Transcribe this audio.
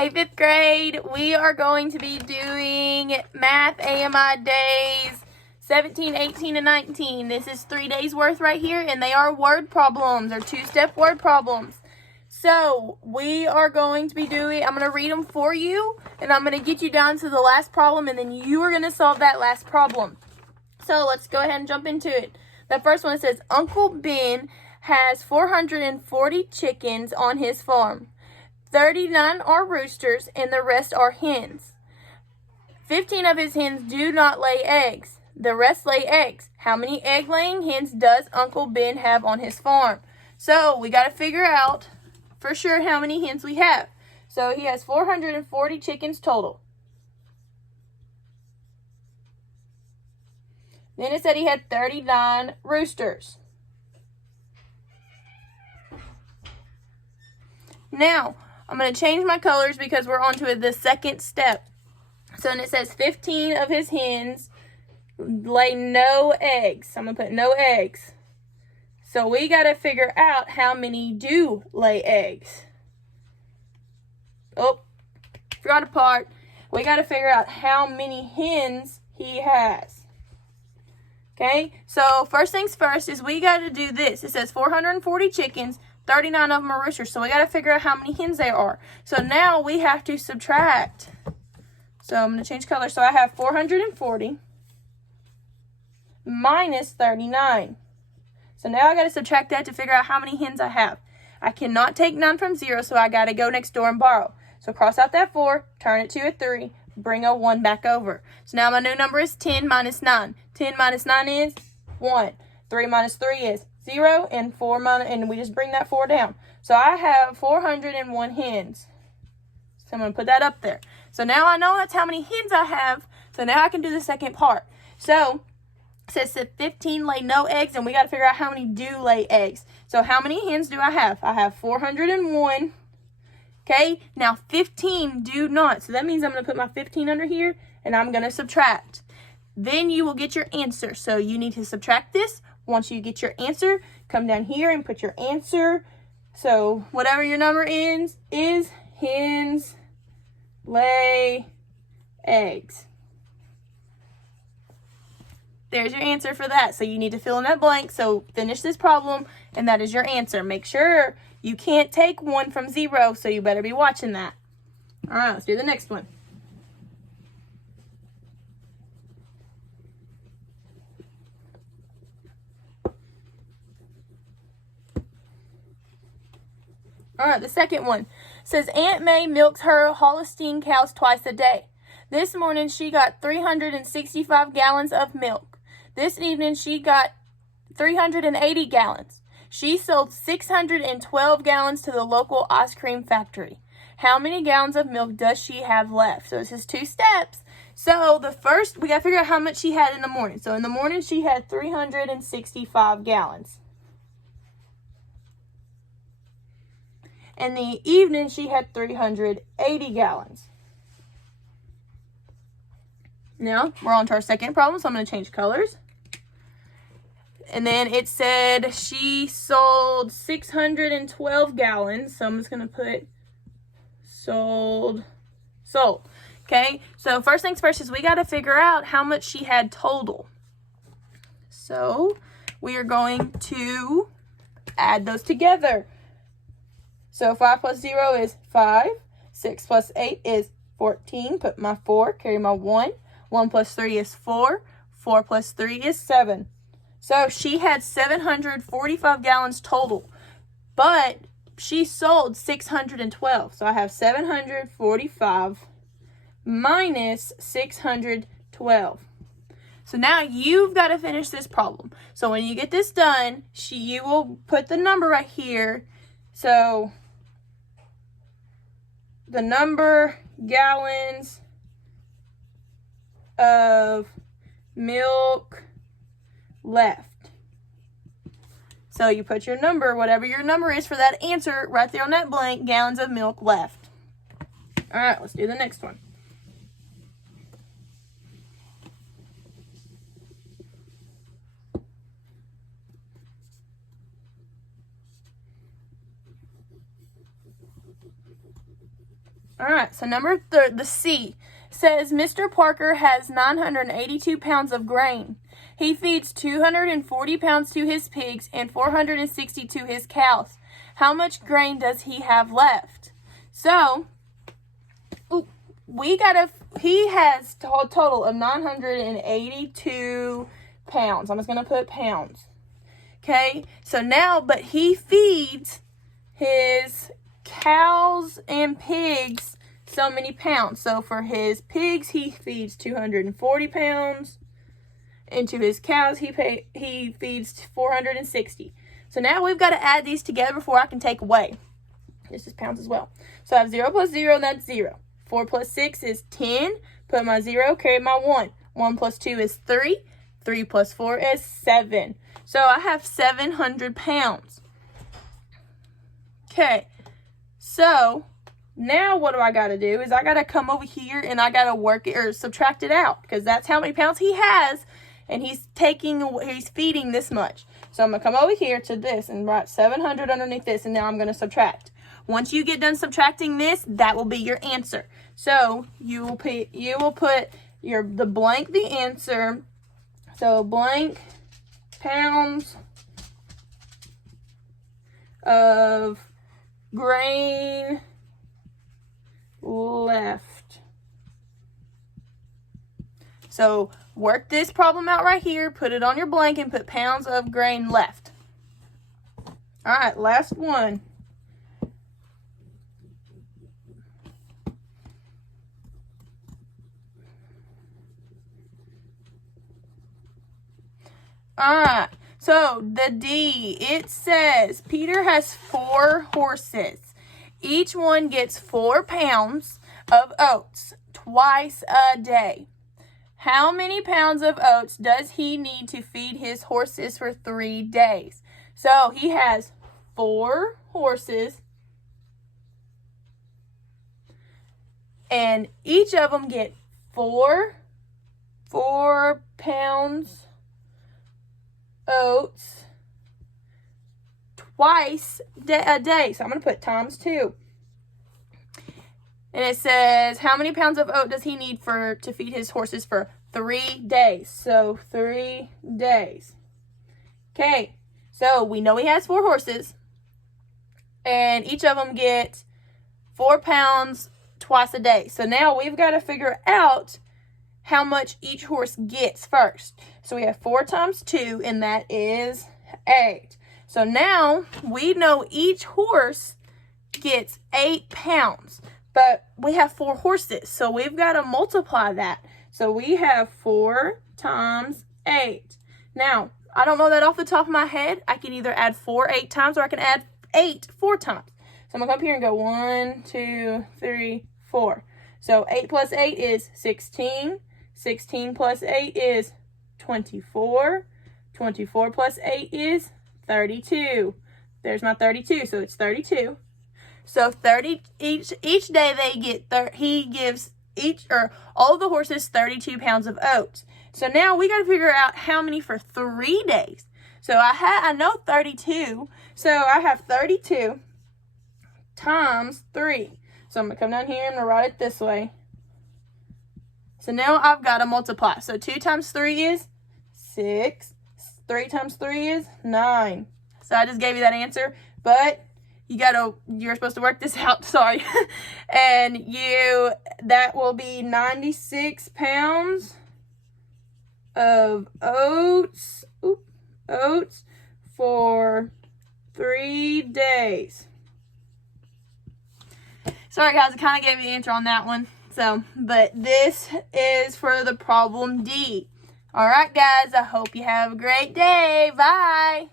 Hey, 5th grade, we are going to be doing Math AMI days 17, 18, and 19. This is 3 days worth right here, and they are word problems, or 2-step word problems. So, we are going to be doing, I'm going to read them for you, and I'm going to get you down to the last problem, and then you are going to solve that last problem. So, let's go ahead and jump into it. The first one says, Uncle Ben has 440 chickens on his farm. 39 are roosters, and the rest are hens. 15 of his hens do not lay eggs. The rest lay eggs. How many egg-laying hens does Uncle Ben have on his farm? So, we got to figure out for sure how many hens we have. So, he has 440 chickens total. Then it said he had 39 roosters. Now, I'm going to change my colors because we're on to the second step. So, and it says 15 of his hens lay no eggs. I'm going to put no eggs. So, we got to figure out how many do lay eggs. Oh, forgot a part. We got to figure out how many hens he has. Okay, so first things first is we got to do this. It says 440 chickens, 39 of them are roosters. So we got to figure out how many hens there are. So now we have to subtract. So I'm going to change color. So I have 440 minus 39. So now I got to subtract that to figure out how many hens I have. I cannot take 9 from 0, so I got to go next door and borrow. So cross out that 4, turn it to a 3, bring a 1 back over. So now my new number is 10 minus 9. 10 minus 9 is 1. 3 minus 3 is 0, and 4 minus, and we just bring that 4 down. So I have 401 hens. So I'm going to put that up there. So now I know that's how many hens I have. So now I can do the second part. So it says that 15 lay no eggs, and we got to figure out how many do lay eggs. So how many hens do I have? I have 401. Okay, now 15 do not. So that means I'm going to put my 15 under here, and I'm going to subtract. Then you will get your answer. So you need to subtract this. Once you get your answer, come down here and put your answer. So whatever your number is hens lay eggs. There's your answer for that. So you need to fill in that blank. So finish this problem, and that is your answer. Make sure you can't take 1 from 0, so you better be watching that. All right, let's do the next one. All right, the second one says Aunt May milks her Holstein cows twice a day. This morning she got 365 gallons of milk. This evening she got 380 gallons. She sold 612 gallons to the local ice cream factory. How many gallons of milk does she have left? So this is 2 steps. So the first, we got to figure out how much she had in the morning. So in the morning she had 365 gallons. In the evening, she had 380 gallons. Now, we're on to our second problem, so I'm going to change colors. And then it said she sold 612 gallons. So I'm just going to put sold. Okay, so first things first is we got to figure out how much she had total. So we are going to add those together. So 5 plus 0 is 5. 6 plus 8 is 14. Put my 4, carry my 1. 1 plus 3 is 4. 4 plus 3 is 7. So she had 745 gallons total. But she sold 612. So I have 745 minus 612. So now you've got to finish this problem. So when you get this done, you will put the number right here. So the number gallons of milk left. So you put your number, whatever your number is for that answer, right there on that blank, gallons of milk left. All right, let's do the next one. All right, so the C says Mr. Parker has 982 pounds of grain. He feeds 240 pounds to his pigs and 460 to his cows. How much grain does he have left? So, he has a total of 982 pounds. I'm just going to put pounds. Okay, so now, but he feeds his cows and pigs so many pounds. So for his pigs, he feeds 240 pounds. And to his cows, he feeds 460. So now we've got to add these together before I can take away. This is pounds as well. So I have 0 plus 0, and that's 0. 4 plus 6 is 10. Put my 0, carry my 1. 1 plus 2 is 3. 3 plus 4 is 7. So I have 700 pounds. Okay. So now what do I got to do is I got to come over here and I got to work it or subtract it out, because that's how many pounds he has, and he's feeding this much. So I'm going to come over here to this and write 700 underneath this, and now I'm going to subtract. Once you get done subtracting this, that will be your answer. So you will put the blank the answer. So blank pounds of grain left. So work this problem out right here, put it on your blank, and put pounds of grain left. All right, last one. All right, so the D, it says Peter has 4 horses. Each one gets 4 pounds of oats twice a day. How many pounds of oats does he need to feed his horses for 3 days? So he has 4 horses, and each of them get 4 pounds oats twice a day. So I'm going to put times 2. And it says, how many pounds of oat does he need to feed his horses for 3 days? So 3 days. Okay, so we know he has 4 horses, and each of them get 4 pounds twice a day. So now we've got to figure out how much each horse gets first. So we have 4 times 2, and that is 8. So now we know each horse gets 8 pounds, but we have 4 horses, so we've got to multiply that. So we have 4 times 8. Now, I don't know that off the top of my head. I can either add 4 8 times, or I can add 8 4 times. So I'm going to come up here and go 1, 2, 3, 4. So 8 plus 8 is 16. 16 plus 8 is 24. 24 plus 8 is 32. There's my 32, so it's 32. So 30 each day they get he gives all of the horses 32 pounds of oats. So now we got to figure out how many for 3 days. So I know 32. So I have 32 times 3. So I'm going to come down here and I'm going to write it this way. So now I've got to multiply. So 2 times 3 is 6. 3 times 3 is 9. So I just gave you that answer, but you're supposed to work this out, sorry. And that will be 96 pounds of oats for 3 days. Sorry guys, I kind of gave you the answer on that one. So, but this is for the problem D. All right guys, I hope you have a great day. Bye.